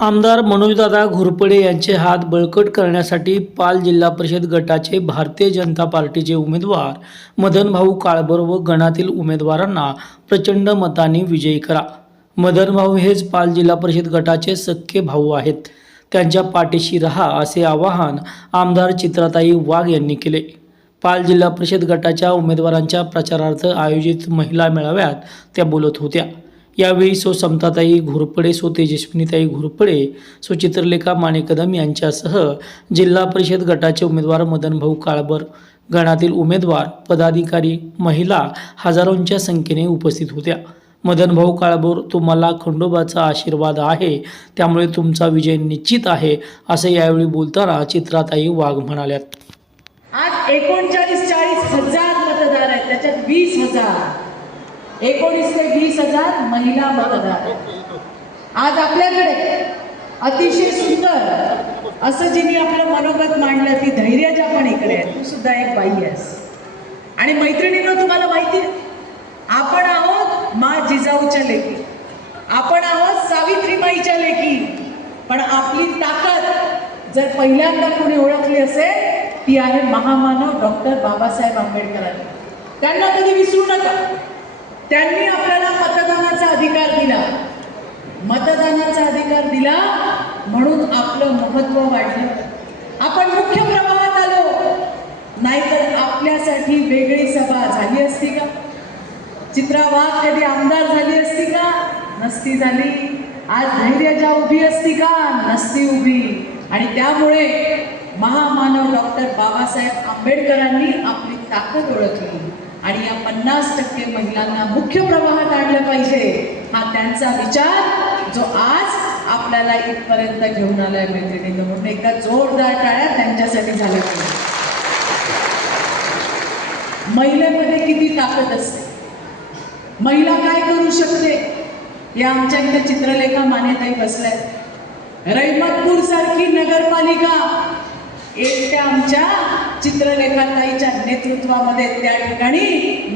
आमदार मनोजदादा घोरपडे यांचे हात बळकट करण्यासाठी पाल जिल्हा परिषद गटाचे भारतीय जनता पार्टीचे उमेदवार मदनभाऊ काळबर व गणातील उमेदवारांना प्रचंड मतांनी विजयी करा। मदनभाऊ हेच पाल जिल्हा परिषद गटाचे सख्खे भाऊ आहेत। त्यांच्या पाठीशी रहा असे आवाहन आमदार चित्राताई वाघ यांनी केले। पाल जिल्हा परिषद गटाच्या उमेदवारांच्या प्रचारार्थ आयोजित महिला मेळाव्यात त्या बोलत होत्या। यावेळी सो समताताई घोरपडे, सो तेजस्विनीताई घोरपडे, सो चित्रलेखा माने कदम यांच्यासह जिल्हा परिषद गटाचे उमेदवार मदनभाऊ काळबर, गणातील उमेदवार, पदाधिकारी, महिला हजारोंच्या संख्येने उपस्थित होत्या। मदनभाऊ काळबर, तुम्हाला खंडोबाचा आशीर्वाद आहे, त्यामुळे तुमचा विजय निश्चित आहे, असे यावेळी बोलताना चित्राताई वाघ म्हणाल्यात। आज 39-40,000 मतदार आहेत, त्याच्यात 20,000 19 ते 20,000 महिला मतदार। आज आपल्याकडे अतिशय सुंदर असं जिने आपलं मनोगत मांडलं ती धैर्यजा पण इकडे आहे, तू सुद्धा एक बाई आहेस। आणि मैत्रिणींनो, तुम्हाला माहिती आहे आपण आहोत मा जिजाऊच्या लेकी, आपण आहोत सावित्रीबाईच्या लेकी, पण आपली ताकद जर पहिल्यांदा कोणी ओळखली असेल ती आहे महामानव डॉक्टर बाबासाहेब आंबेडकरांनी। त्यांना कधी विसरू नका। त्यांनी आपल्याला मतदानाचा अधिकार दिला, मतदानाचा अधिकार दिला म्हणून आपलं महत्त्व वाढलं। आपण मुख्य प्रवाहात आलो, नाहीतर आपल्यासाठी वेगळी सभा झाली असती का? चित्रा वाघ कधी आमदार झाली असती का? नसती झाली। आज धैर्यजा उभी असती का? नसती उभी। आणि त्यामुळे महामानव डॉक्टर बाबासाहेब आंबेडकरांनी आपली ताकद ओळखली आणि या 50% महिलांना मुख्य प्रवाहात आणलं पाहिजे, हा त्यांचा विचार जो आज आपल्याला इथपर्यंत घेऊन आलाय मैत्रिणींनो। म्हणून एका जोरदार टाळ्या त्यांच्यासाठी झाल्या पाहिजे। महिलेमध्ये किती ताकद असते, महिला काय करू शकते, या आमच्या इथे चित्रलेखा मानेताई बसल्यात। रहिमतपूर सारखी नगरपालिका एकट्या आमच्या चित्रलेखाताईच्या नेतृत्वामध्ये त्या ठिकाणी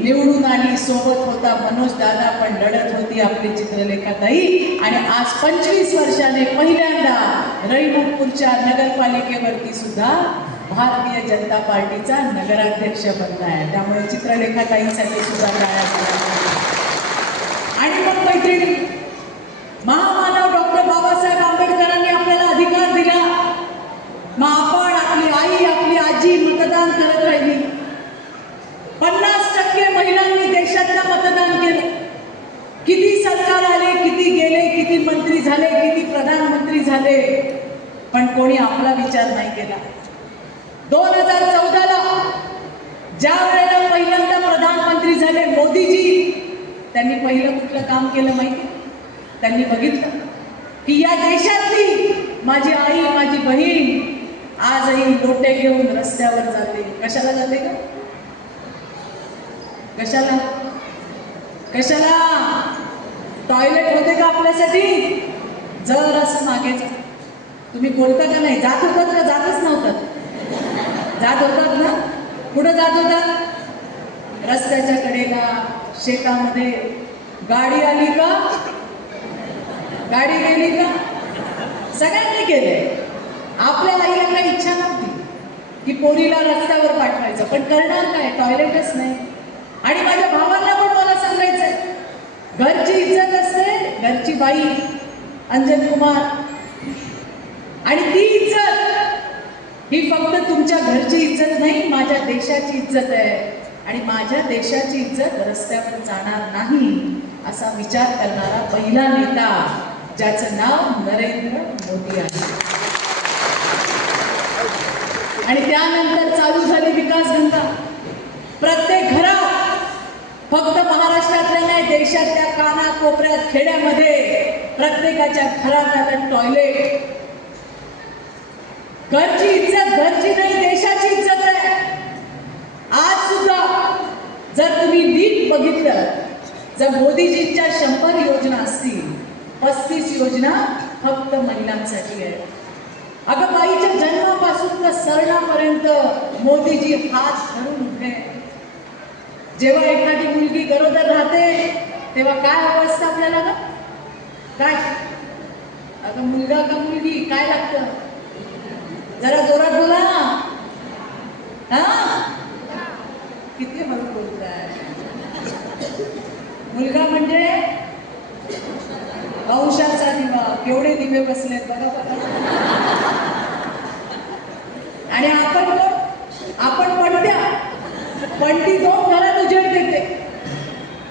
निवडून आली। सोबत होता मनोज दादा, पण लढत होती आपली चित्रलेखाताई। आणि आज 25 वर्षाने पहिल्यांदा रहिमतपूरच्या नगरपालिकेवरती सुद्धा भारतीय जनता पार्टीचा नगराध्यक्ष बनला आहे। त्यामुळे चित्रलेखाताईंसाठी सुद्धा टाळ्या झाल्या। आणि मग मैत्रिणी, महामानव डॉक्टर बाबासाहेब आंबेडकरांनी आपल्याला अधिकार दिला, मग आपण आपली आई, आपली आजी मतदान करत राहिली। 50% महिलांनी देशातलं मतदान केलं। किती सरकार आले, किती गेले, किती मंत्री झाले, किती प्रधानमंत्री झाले, पण कोणी आपला विचार नाही केला। 2014ला ज्या वेळेला पहिल्यांदा प्रधानमंत्री झाले मोदीजी, त्यांनी पहिलं कुठलं काम केलं माहिती? त्यांनी बघितलं की या देशातली माझी आई, माझी बहीण आजही लोटे घेऊन रस्त्यावर जाते। कशाला जाते का? कशाला? कशाला? टॉयलेट होते का आपल्यासाठी? जर असं मागे जा, तुम्ही बोलता का नाही? जात होतात का जातच नव्हतात? जात होतात ना? कुठं जात होतात? रस्त्याच्या कडेला, शेतामध्ये। गाडी आली का? गाडी गेली का? सगळ्यांनी केले। आपल्या आईला काही इच्छा नव्हती की पोरीला रस्त्यावर पाठवायचं, पण करणार काय? टॉयलेटच नाही। आणि माझ्या भावांना पण मला सांगायचंय, घरची इज्जत असते, घरची बाई अंजन कुमार, आणि ती इज्जत ही फक्त तुमच्या घरची इज्जत नाही, माझ्या देशाची इज्जत आहे। आणि माझ्या देशाची इज्जत रस्त्यावर जाणार नाही असा विचार करणारा पहिला नेता, ज्याचं नाव नरेंद्र मोदी आहे। आणि त्यानंतर चालू झाली विकास गंगा। प्रत्येक घरात, फक्त महाराष्ट्रातल्या नाही, देशातल्या कानाकोपऱ्यात, खेड्यामध्ये प्रत्येकाच्या घरात आलं टॉयलेट। घरची इज्जत घरची नाही, देशाची इज्जत आहे। आज सुद्धा जर तुम्ही नीट बघितलं, जर मोदीजींच्या 100 योजना असतील, 35 योजना फक्त महिलांसाठी आहे। अगं, बाईच्या जन्मापासून तर सरणापर्यंत मोदीजी हात धरून उभे। जेव्हा एखादी मुलगी गरोदर राहते तेव्हा काय अवस्था आपल्याला? काय आता मुलगा का मुलगी काय लागतं? जरा जोरात बोला ना. हा, किती हळू बोलताय. मुलगा म्हणजे वंशाचा दिवा. केवढे दिवे बसलेत बघा बघा. आणि आपण कोण? आपण पणत्या. पणती दोन घरात उजेड देते.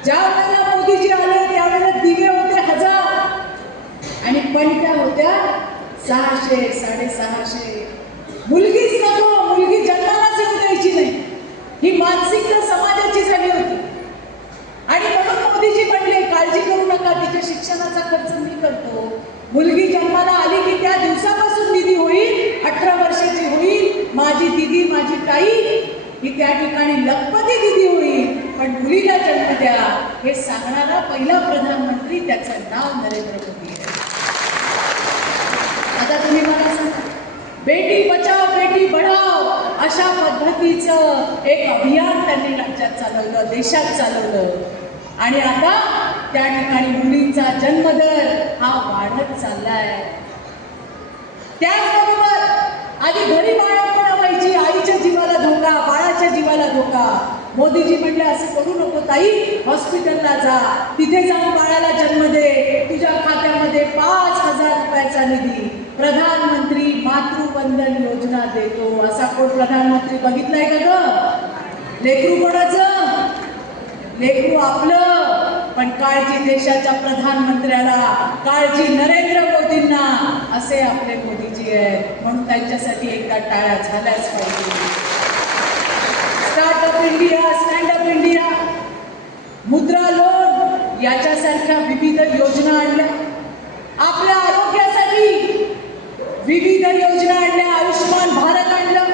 ज्या वेळेला मोदीजी आले त्यावेळेला दिवे होते 1000 आणि पणत्या होत्या 600 650. मुलगीच नको, मुलगी जन्मालाच येऊ द्यायची नाही, ही मानसिकता समाजाची झाली होती. आणि म्हणून मोदीजी म्हणले काळजी करू नका, तिच्या शिक्षणाचा खर्च मी करतो. मुलगी जन्माला आली की त्या दिवसापासून दिदी होईल, 18 वर्षाची होईल. माझी दिदी, माझी ताई ही त्या ठिकाणी लखपती दिदी होईल. पण मुलीला जन्म द्या हे सांगणारा पहिला प्रधानमंत्री, त्याचं नाव नरेंद्र मोदी आहे. आता तुम्ही मला सांगा, बेटी बचाव बेटी पढाव अशा पद्धतीचं एक अभियान त्यांनी राज्यात चालवलं, देशात चालवलं. आणि आता त्या ठिकाणी मुलींचा जन्मदर हा वाढत चाललाय. त्याचबरोबर आधी घरी बाळंतपणं व्हायची, आईच्या जीवाला धोका, बाळाच्या जीवाला धोका. मोदीजी म्हणले असं करू नको ताई, हॉस्पिटलला जा, तिथे जाऊन बाळाला जन्म दे, तुझ्या खात्यामध्ये 5000 रुपयाचा निधी प्रधानमंत्री मातृवंदन योजना देतो. असा कोण प्रधानमंत्री बघितलाय का ग? लेकरू कोणाचं? लेकरू आपलं. पण काळजी देशाच्या प्रधानमंत्र्याला, काळजी नरेंद्र मोदींना, असे आपले मोदीजी आहेत. म्हणून त्यांच्यासाठी एकदा टाळ्या झाल्याच पाहिजे. स्टार्टअप इंडिया, स्टँडअप इंडिया, मुद्रा लोन याच्यासारख्या विविध योजना आणल्या. आपल्या आरोग्यासाठी विविध योजना आणल्या. आयुष्यमान भारत आणलं.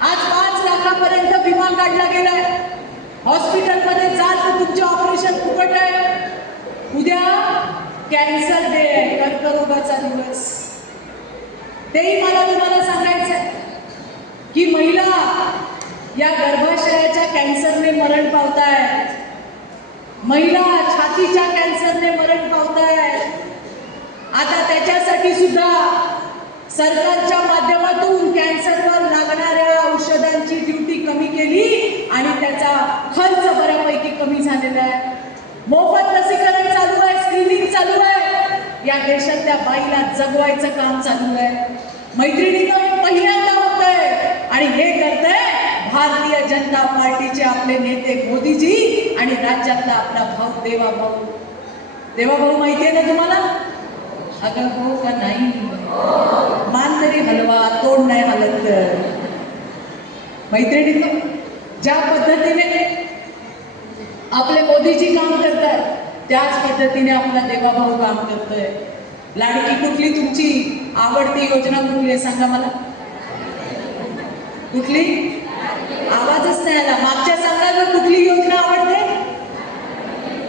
आज 5 लाखापर्यंत विमा काढला गेलाय. हॉस्पिटलमध्ये जाल तर तुमचे ऑपरेशन फुकट आहे. उद्या कॅन्सर डे आहे, कर्करोगाचा दिवस. तेही मला तुम्हाला सांगायचं आहे की महिला या गर्भाशयाच्या कॅन्सरने मरण पावतायत. महिला छातीच्या कॅन्सरने मरण पावतायत. आता त्याच्यासाठी सुद्धा सरकारच्या माध्यमातून कॅन्सरवर लागणाऱ्या औषधांची ड्युटी कमी केली आणि त्याचा खर्च बऱ्यापैकी कमी झालेला आहे. मोफत लसीकरण चालू आहे, स्क्रीनिंग चालू आहे. या देशातल्या बाईला जगवायचं काम चालू आहे. मैत्रिणींनो, पहिल्यांदा होत आहे आणि हे करतंय भारतीय जनता पार्टीचे आपले नेते मोदीजी आणि राज्यातला आपला भाऊ देवाभाऊ. देवाभाऊ माहितीये ना तुम्हाला? अगं हो का नाही? मान तरी हलवा, तोंड नाही हलत तर. मैत्रिणींनो, ज्या पद्धतीने आपले मोदीजी काम करतात त्याच पद्धतीने आपला देवाभाऊ काम करतोय. लाडकी कुठली तुमची आवडती योजना कुठली आहे सांगा मला? कुठली? आवाजच नाही आला. मागच्या सांगा तर कुठली योजना आवडते?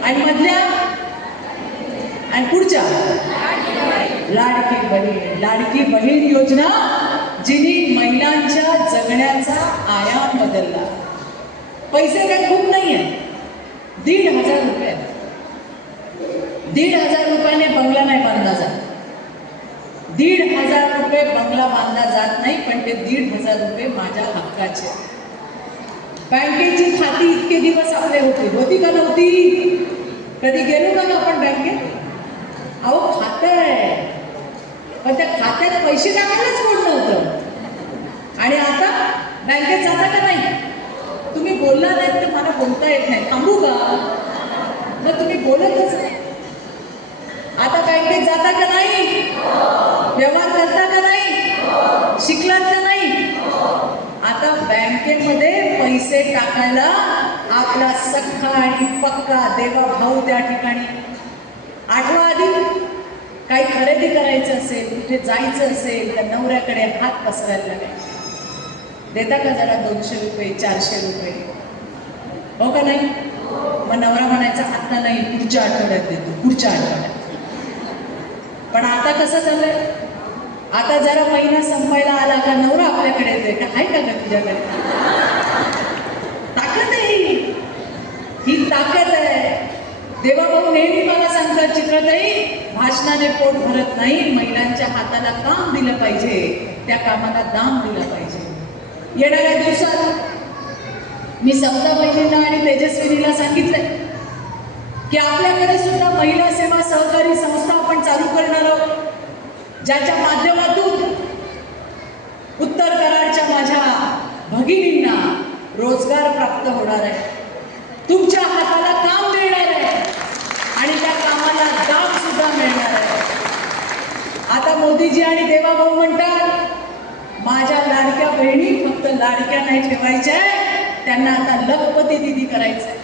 आणि मधल्या आणि पुढच्या? लाडकी बहीण. लाडकी बहीण योजना जिनी महिलांच्या जगण्याचा आयाम बदलला. पैसे काही खूप नाही आहे, 1,500 रुपये. 1,500 रुपयाने बंगला नाही बांधला जात. 1,500 रुपये बंगला बांधला जात नाही, पण ते 1,500 रुपये माझ्या हक्काचे. बँकेची खाती इतके दिवस आपले होती का नव्हती? कधी गेलो का आपण बँकेत? अहो खातं आहे, पण त्या खात्यात पैसे टाकायलाच कोण नव्हतं. आणि आता बँकेत जाता का नाही? तुम्ही बोलला नाहीत तर मला बोलता येत नाही. थांबू का? मग तुम्ही बोलतच नाही. आता बँकेत जाता का नाही? व्यवहार करता का नाही? शिकलात का नाही? आता बँकेमध्ये पैसे टाकायला आपला सख्खा आणि पक्का देवाभाऊ त्या ठिकाणी. आठवा आधी काही खरेदी करायचं असेल, कुठे जायचं असेल तर नवऱ्याकडे हात पसरायला लागायचे. देता का जरा 200 रुपये, 400 रुपये? हो का नाही? मग नवरा म्हणायचा आता नाही, पुढच्या आठवड्यात देतो, पुढच्या आठवड्यात. पण आता कसं चाललंय? आता जरा महिना संपायला आला का नवरा आपल्याकडे येतोय का? आहे का तुझ्याकडे? ताकद आहे ही ताकद आहे. देवाभाऊ नेहमी मला सांगतात, चित्रताई भाषणाने पोट भरत नाही, महिलांच्या हाताला काम दिलं पाहिजे, त्या कामाला दाम दिला पाहिजे. येणाऱ्या दिवसात मी समता बहिणींना आणि तेजस्विनीला सांगितलंय की आपल्याकडे सुद्धा महिला सेवा सहकारी संस्था आपण चालू करणार आहोत, ज्याच्या माध्यमातून उत्तर कराडच्या माझ्या भगिनींना रोजगार प्राप्त होणार आहे, तुमच्या हाताला काम मिळणार आहे आणि त्या कामाला दाम सुद्धा मिळणार आहे. आता मोदीजी आणि देवाभाऊ म्हणतात माझ्या लाडक्या बहिणी फक्त लाडक्या नाही ठेवायच्या, त्यांना आता लखपती दिदी करायचंय.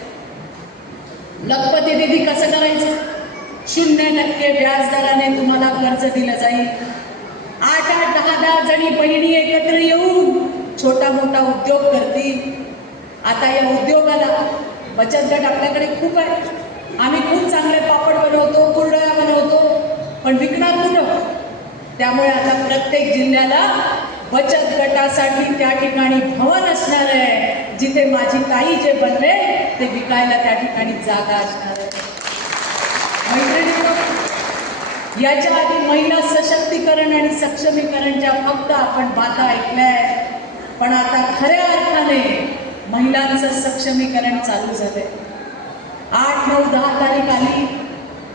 लखपती दिदी कसं करायचं? 0% व्याजदराने तुम्हाला कर्ज दिलं जाईल. 8-8, 10-10 जणी बहिणी एकत्र येऊन छोटा मोठा उद्योग करतील. आता या उद्योगाला बचत गट आपल्याकडे खूप आहे, आम्ही खूप चांगले पापड बनवतो, कुरडया बनवतो, पण विकणार कुठं? त्यामुळे आता प्रत्येक जिल्ह्याला बचत गटासाठी त्या ठिकाणी भवन असणार आहे, जिथे माझी ताई जे बनले ते विकायला त्या ठिकाणी जागा असणार आहे. मैत्रिणींनो, याच्या आधी महिला सशक्तीकरण आणि सक्षमीकरणच्या फक्त आपण बाता ऐकल्याय, पण आता खऱ्या अर्थाने महिलांचं सक्षमीकरण चालू झालंय. 8, 9, 10 तारीख आली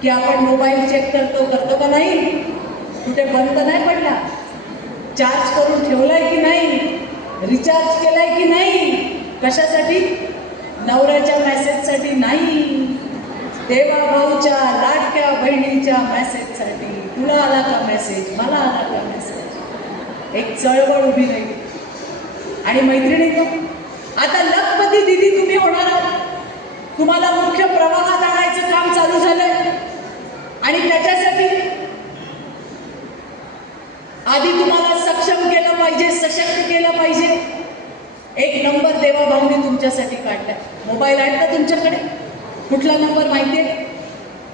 की आपण मोबाईल चेक करतो का नाही? कुठे बंद नाही पडला? चार्ज करून ठेवलाय की नाही? रिचार्ज केलाय की नाही? कशासाठी? नवऱ्याच्या मेसेजसाठी नाही, देवाभाऊच्या लाडक्या बहिणीच्या मेसेजसाठी. तुला आला का मेसेज? मला आला का मेसेज? एक चळवळ उभी राहील. आणि मैत्रिणींनो, आता लखपती दिदी तुम्ही होणार आहात. तुम्हाला मुख्य प्रवाहात आणायचं काम चालू झालंय आणि त्याच्यासाठी आधी तुम्हाला सक्षम केलं पाहिजे, सशक्त केलं पाहिजे. एक नंबर देवाभाऊने तुमच्यासाठी काढलाय. मोबाईल आहे का तुमच्याकडे? कुठला नंबर माहितीये?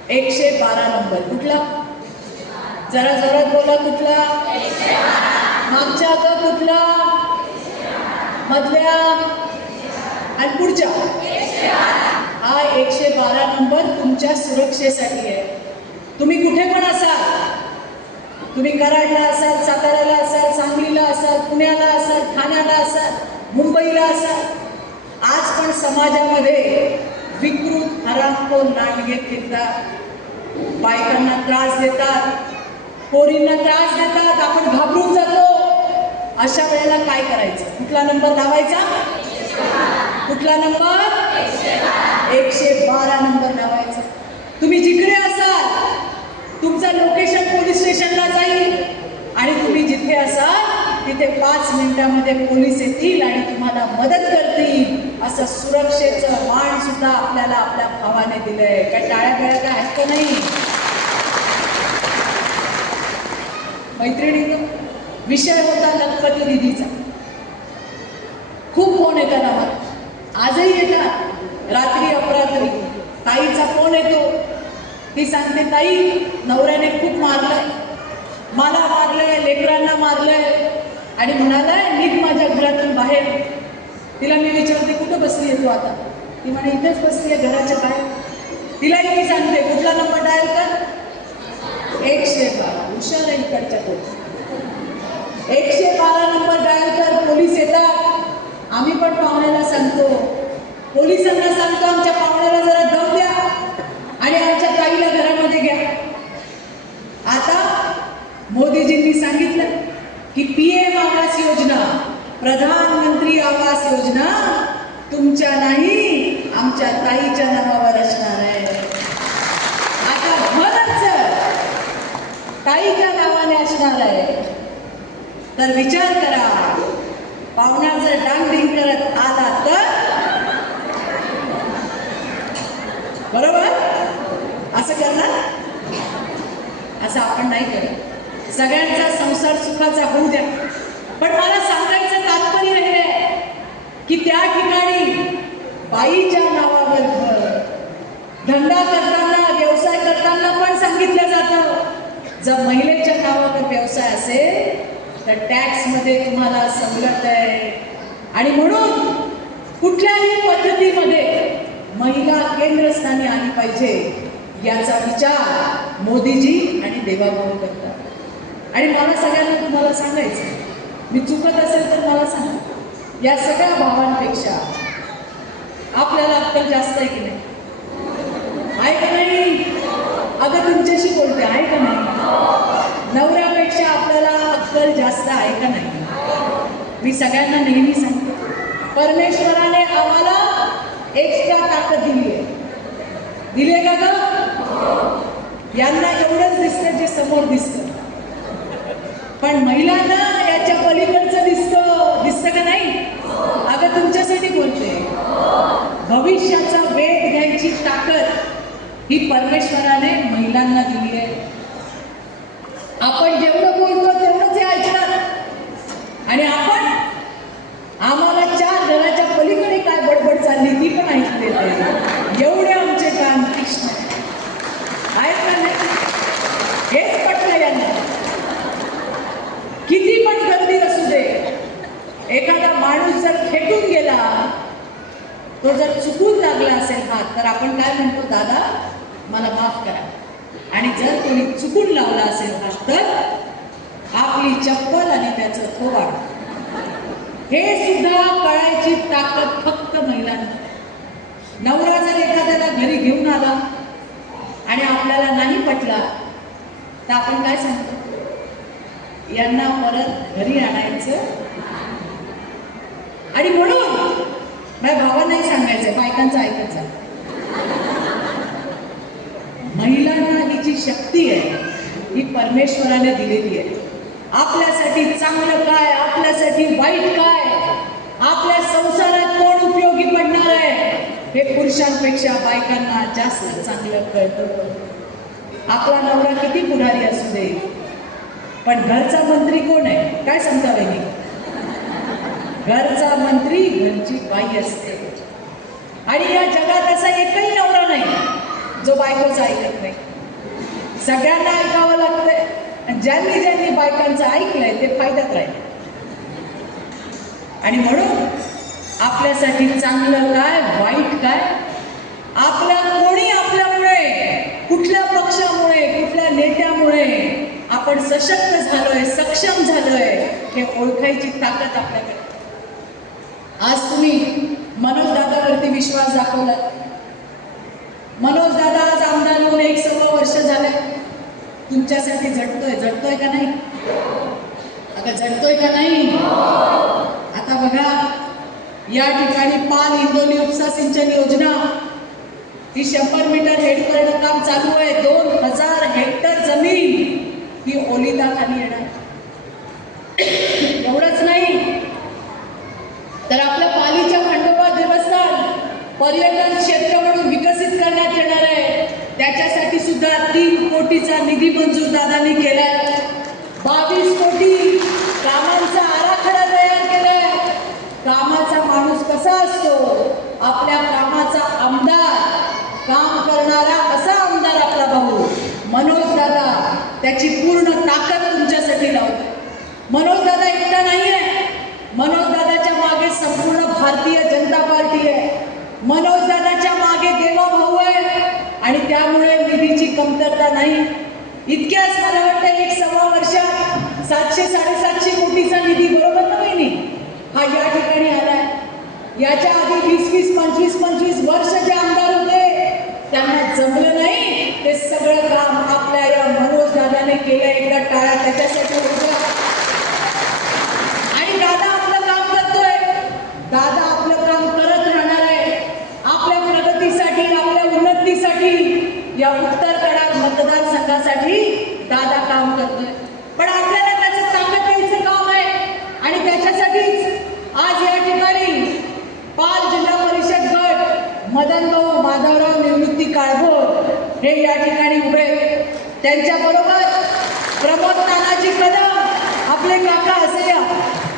112 नंबर. कुठला? जरा जोरात बोला. कुठला? मागच्या का कुठला? मधल्या आणि पुढच्या? हा 112 नंबर तुमच्या सुरक्षेसाठी आहे. तुम्ही कुठे पण असाल, तुम्ही कराडला असाल, साताऱ्याला असाल, सांगलीला असाल, पुण्याला असाल, ठाण्याला असाल, मुंबईला असाल, आज पण समाजामध्ये विकृत हरामखोर नाटके फिरतात, बायकांना त्रास देतात, पोरींना त्रास देतात, आपण घाबरून जातो. अशा वेळेला काय करायचं? कुठला नंबर लावायचा? कुठला नंबर? 112 नंबर लावायचा. तुम्ही जिकडे असाल तुमचं लोकेशन पोलीस स्टेशनला जाईल आणि तुम्ही जिथे असाल तिथे 5 मिनिटांमध्ये पोलीस येतील आणि तुम्हाला मदत करतील. असं सुरक्षेचं मान सुद्धा आपल्याला आपल्या भावाने दिलंय. काय टाळ्या बिळ्या काय आहेत का नाही? मैत्रिणींनो, विषय होता लखपती दिदीचा. खूप फोन येतात आम्हाला, आजही येतात, रात्री अपरात्री. ताईचा फोन येतो, ती सांगते ताई नवऱ्याने खूप मारलंय, मला मारलंय, लेकरांना मारलंय आणि म्हणालाय निघ माझ्या घरातून बाहेर. तिला मी विचारते कुठं बसली आहे तू आता? ती म्हणे इथेच बसली आहे घराच्या बाहेर. तिलाही मी सांगते कुठला नंबर डायल कर? 112. हुशार आहे इकडच्या तो. 112 नंबर डायल कर, पोलीस येतात. आम्ही पण पाहुण्याला सांगतो, पोलिसांना सांगतो आमच्या पाहुण्याला जरा दम द्या आणि आमच्या ताईला घरामध्ये घ्या. आता मोदीजींनी सांगितलं की PM आवास योजना, प्रधानमंत्री आवास योजना तुमच्या नाही आमच्या ताईच्या नावावर असणार आहे. आता घरच ताईच्या नावाने असणार आहे. तर विचार करा, पाहुणा जर डांगडिंग करत आला तर बरोबर असं करणार? असं आपण नाही करत. सगळ्यांचा संसार सुखाचा होऊ द्या. पण मला सांगायचं तात्पर्य हे आहे की त्या ठिकाणी बाईच्या नावावर घर, धंदा करताना, व्यवसाय करताना पण सांगितलं जातं, जर महिलेच्या नावावर व्यवसाय असेल तर टॅक्समध्ये तुम्हाला सवलत आहे. आणि म्हणून कुठल्याही पद्धतीमध्ये महिला केंद्रस्थानी आली पाहिजे याचा विचार मोदीजी आणि देवाभाऊ करतात. आणि मला सगळ्यांना तुम्हाला सांगायचं, मी चुकत असेल तर मला सांगा, या सगळ्या भावांपेक्षा आपल्याला अक्कल जास्त आहे की नाही? आहे का नाही? अगं तुमच्याशी बोलते, आहे का नाही? नवऱ्यापेक्षा आपल्याला अक्कल जास्त आहे का नाही? मी सगळ्यांना नेहमी सांगते, परमेश्वराने आम्हाला एक्स्ट्रा ताकद दिली आहे. दिली आहे का ग? यांना एवढंच दिसतं जे समोर दिसतं, पण महिलांना याच्या पलीकडचं दिसतं का नाही? अगं तुमच्यासाठी बोलते, भविष्याचा वेध घ्यायची ताकद ही परमेश्वराने महिलांना दिली आहे. आपण जेवढं बोलतो तेवढंच हे ऐकतात, आणि आपण आम्हाला चार घराच्या पलीकडे काय बडबड चालली ती पण ऐकू देते. एवढे आमचे कान तीक्ष्ण आहेत का नाही? हेच पटलं यांना. किती पण गर्दी असू दे, एखादा माणूस जर खेटून गेला, तो जर चुकून लागला असेल हात, तर आपण काय म्हणतो? दादा मला माफ करा. आणि जर कोणी चुकून लावला असेल हात, तर आपली चप्पल आणि त्याचं थोबाड, हे सुद्धा कळायची ताकद फक्त महिलांना. नवरा जर एखाद्याला घरी घेऊन आला आणि आपल्याला नाही पटला, तर आपण काय सांगतो? यांना परत घरी आणायचं. आणि म्हणून माझ्या भावांनाही सांगायचं, बायकांचं ऐकायचं, महिलांना ही जी शक्ती आहे ही परमेश्वराने दिलेली आहे. आपल्यासाठी चांगलं काय, आपल्यासाठी वाईट काय, आपल्या संसारात कोण उपयोगी पडणार आहे, हे पुरुषांपेक्षा बायकांना जास्त चांगलं कळतं. आपला नवरा किती पुढारी असू दे, पण घरचा मंत्री कोण आहे? काय सांगता वहिनी? घरचा मंत्री घरची बाई असते. आणि या जगात असा एकही नवरा नाही जो बायकोचं ऐकत नाही. सगळ्यांना ऐकावं लागतंय. ज्यांनी ज्यांनी बायकांचं ऐकलंय ते फायद्यात राहिले. आणि म्हणून आपल्यासाठी चांगलं काय, वाईट काय, आपल्या कोणी आपल्यामुळे, कुठल्या पक्षामुळे, कुठल्या नेत्यामुळे आपण सशक्त झालोय, सक्षम झालोय, हे ओळखायची ताकद आपल्याकडे. आज तुम्ही मनोज दादावरती विश्वास दाखवला. मनोज दादा आज आमदार होऊन 1.25 वर्ष झाले. तुमच्यासाठी झटतोय का नाही? आता झटतोय का नाही? आता बघा, या ठिकाणी पाल इंदोली उपसा सिंचन योजना ही 100 मीटर हेडपर्यंत काम चालू आहे. 2000 हेक्टर जमीन ही ओलिताखाली येणार. एवढंच नाही तर आपल्या पालीच्या खंडोबा देवस्थान पर्यटन क्षेत्र म्हणून विकसित करण्यात येणार आहे. त्याच्यासाठी सुद्धा 3 कोटीचा निधी मंजूर दादांनी केलाय. 22 कोटी कामांचा आराखडा तयार केलाय. कामाचा माणूस कसा असतो? आपल्या कामाचा आमदार, काम करणारा असा आमदार आपला भाऊ मनोज दादा त्याची पूर्ण ताकद तुमच्यासाठी लावतो. मनोज दादा एकटा नाही आहे. मनोज दादाच्या मागे संपूर्ण भारतीय जनता पार्टी आहे. मनोज दादाच्या मागे देवा भाऊ आहे. आणि त्यामुळे निधीची कमतरता नाही. इतक्याच मला वाटतं 1.25 वर्षात 700-750 कोटीचा निधी, बरोबर ना बहिणी, हा या ठिकाणी आलाय. याच्या आधी 20-25 वर्ष जे आमदार होते त्यांना जमलं नाही. ते सगळं काम आपल्या या मनोज दादाने केलं. एकदा टाळा त्याच्यासाठी होतं. आणि दादा आपलं काम करतोय. दादा आपलं काम करत राहणार आहे. आपल्या प्रगतीसाठी, आपल्या उन्नतीसाठी, या उत्तर कडाड मतदारसंघासाठी दादा काम करतोय. पण आपल्याला त्याचं ताकद द्यायचं काम आहे. आणि त्याच्यासाठीच आज या ठिकाणी पाल जिल्हा परिषद गट मदनभाऊ माधवराव निवृत्ती काळभोर हे या ठिकाणी उभे. त्यांच्याबरोबर प्रमोद तानाजी कदम, आपले काका असेया,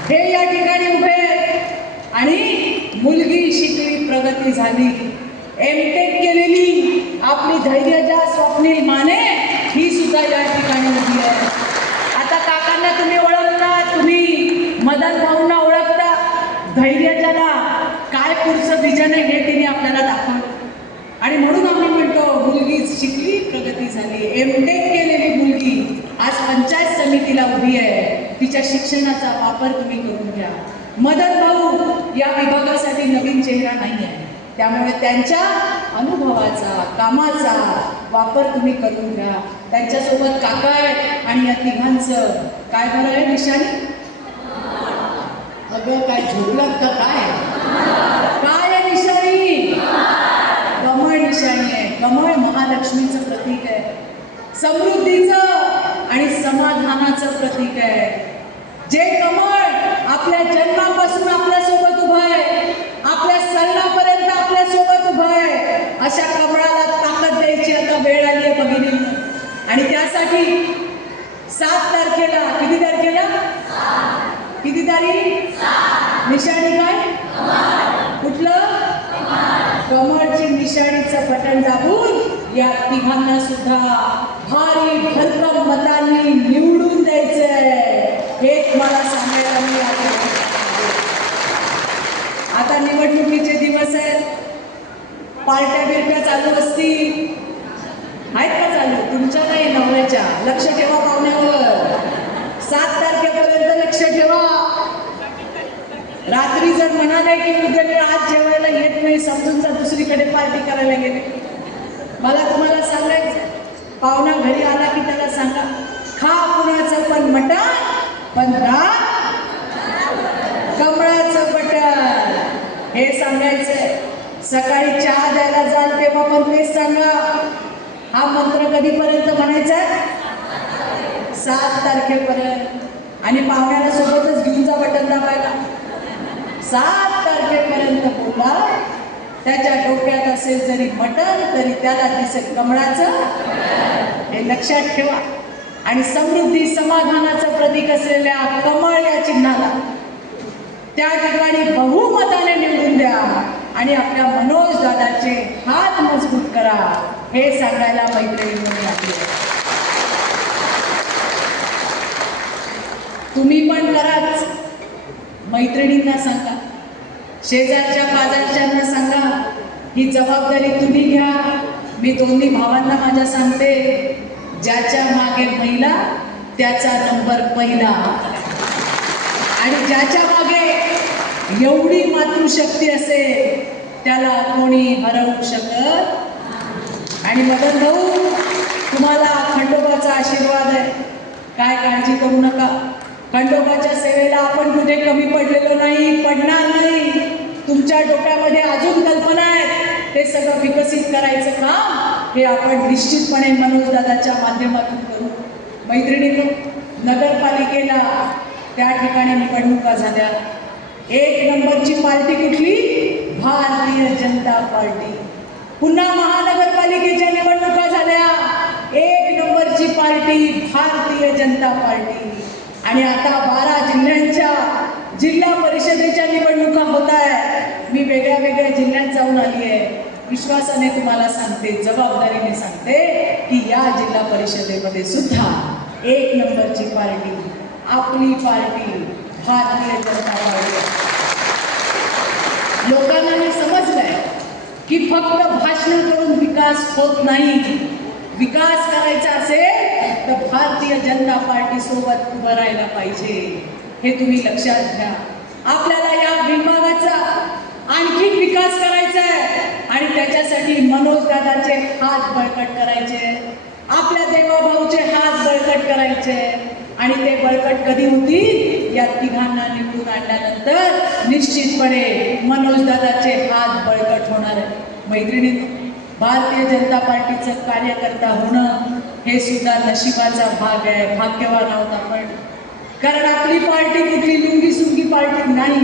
हे या ठिकाणी उभे. आणि मुलगी शिकली, प्रगती झाली, एमटेक केलेली आपली धैर्यजा स्वप्नील माने ही सुद्धा या ठिकाणी उभी आहे. आता काकांना तुम्ही ओळखता, तुम्ही मदन भाऊंना ओळखता. धैर्यजाला काय पुढचं विजन आहे हे तिने आपल्याला दाखवलं. आणि म्हणून आम्ही म्हणतो मुलगी शिकली, प्रगती झाली, एमटेक केलेली मुलगी पंचायत समितीला उभी आहे तिच्या शिक्षणाचा वापर तुम्ही करून घ्या. मदन भाऊ या विभागासाठी नवीन चेहरा नाही आहे, त्यामुळे त्यांच्या अनुभवाचा कामाचा वापर तुम्ही करून घ्या. त्यांच्यासोबत काका आहे आणि या तिघांचं काय बरं आहे निशाणी? अगं काय झोपलात का काय? काय आहे निशाणी? कमळ निशाणी आहे. कमळ महालक्ष्मीचं प्रतीक आहे, समृद्धीचं आणि समाधानाचं प्रतीक आहे. जे कमळ आपल्या जन्मापासून आपल्यासोबत उभं आहे, आपल्या सणापर्यंत आपल्यासोबत उभं आहे, अशा कमळाला ताकद द्यायची आता वेळ आली आहे भगिनींनो. आणि त्यासाठी 7 तारखेला, किती तारखेला? किती तारीख? निशाणी काय? कुठलं? कमळची निशाणीचं बटन दाबून या तिघांना सुद्धा भारी भरकम मतांनी निवडून द्यायचंय. हेच मला सांगायला मी आता निवडणुकीचे दिवस आहेत, पार्ट्या बिरट्या चालू असतील, आहेत का चालू? तुमच्या नाही, नवऱ्याच्या. लक्ष ठेवा पाहुण्यावर. 7 तारखेपर्यंत लक्ष ठेवा. रात्री जर म्हणाले की उद्या आज जेवायला येत नाही, समजून जा दुसरीकडे पार्टी करायला गेले. मला तुम्हाला सांगायचं, पाहुणा घरी आला की त्याला सांगा, खा कुणाचं पण मटण, पण कमळाचं बटन. हे सांगायचंय. सकाळी चहा द्यायला जाल तेव्हा पण तेच सांगा. हा मंत्र कधीपर्यंत म्हणायचा? 7 तारखेपर्यंत. आणि पाहुण्याला सोबतच घेऊन जा बटन दाबायला. 7 तारखेपर्यंत बोला. त्याच्या डोक्यात असेल जरी मटण तरी त्याला दिसेल कमळाचं. हे लक्षात ठेवा. आणि समृद्धी समाधानाचं प्रतीक असलेल्या कमळ या चिन्हाला त्या ठिकाणी बहुमताने निवडून द्या आणि आपल्या मनोज दादाचे हात मजबूत करा. हे सांगायला मैत्रिणींनी आपले. तुम्ही पण कराच. मैत्रिणींना सांगा, शेजारच्या पाजारच्यांना सांगा, ही जबाबदारी तुम्ही घ्या. मी दोन्ही भावांना माझ्या सांगते, ज्याच्या मागे महिला त्याचा नंबर पहिला. आणि ज्याच्या मागे एवढी मातृशक्ती असेल त्याला कोणी हरवू शकत. आणि मदन भाऊ, तुम्हाला खंडोबाचा आशीर्वाद आहे, काय काळजी करू नका. खंडोबाच्या सेवेला आपण कुठे कमी पडलेलो नाही, पडणार नाही. तुमच्या डोक्यामध्ये अजून कल्पना आहेत, ते सगळं विकसित करायचं काम हे आपण निश्चितपणे मनोज दादाच्या माध्यमातून करू. मैत्रिणींनो, नगरपालिकेला त्या ठिकाणी निवडणुका झाल्या. 1 नंबरची पार्टी कुठली? भारतीय जनता पार्टी. पुन्हा महानगरपालिकेच्या निवडणुका झाल्या. 1 नंबरची पार्टी भारतीय जनता पार्टी. आणि आता 12 जिल्ह्यांच्या जिल्हा परिषदेच्या निवडणुका होत आहेत. मी वेगळ्या वेगळ्या जिल्ह्यात जाऊन आली आहे. विश्वासाने तुम्हाला सांगते, जबाबदारीने सांगते की या जिल्हा परिषदेमध्ये सुद्धा 1 नंबरची पार्टी आपली पार्टी भारतीय जनता पार्टी. लोकांना हे समजलंय की फक्त भाषण करून विकास होत नाही. विकास करायचा असेल तर भारतीय जनता पार्टी सोबत उभं राहायला पाहिजे. हे तुम्ही लक्षात घ्या. आपल्याला या विभागाचा आणखी विकास करायचा आहे आणि त्याच्यासाठी मनोज दादाचे हात बळकट करायचे, आपल्या देवाभाऊचे हात बळकट करायचे. आणि ते बळकट कधी होतील? या तिघांना निवडून आणल्यानंतर निश्चितपणे मनोज दादाचे हात बळकट होणार आहे. मैत्रिणींनो, भारतीय जनता पार्टीचं कार्यकर्ता होणं हे सुद्धा नशिबाचा भाग आहे. भाग्यवान आहोत आपण. कारण आपली पार्टी कुठली लुंगी सुंगी पार्टी नाही,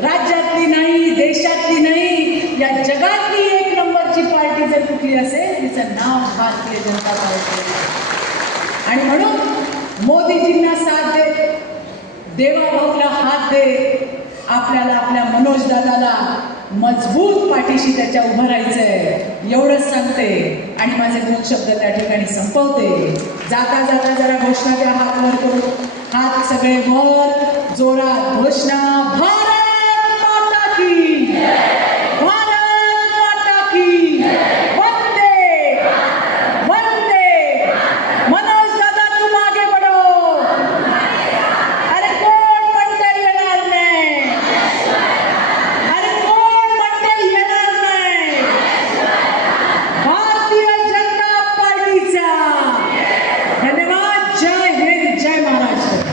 राज्यातली नाही, देशातली नाही, या जगातली 1 नंबरची पार्टी जर कुठली असेल तिचं नाव भारतीय जनता पार्टी. आणि म्हणून मोदीजींना साथ दे, देवाभाऊला हात दे. आपल्याला आपल्या मनोज दादाला मजबूत पाठीशी त्याच्या उभं राहायचंय. एवढंच सांगते आणि माझे 2 शब्द त्या ठिकाणी संपवते. जाता जाता जरा घोषणा द्या, हात वर करू. हात सगळे वर.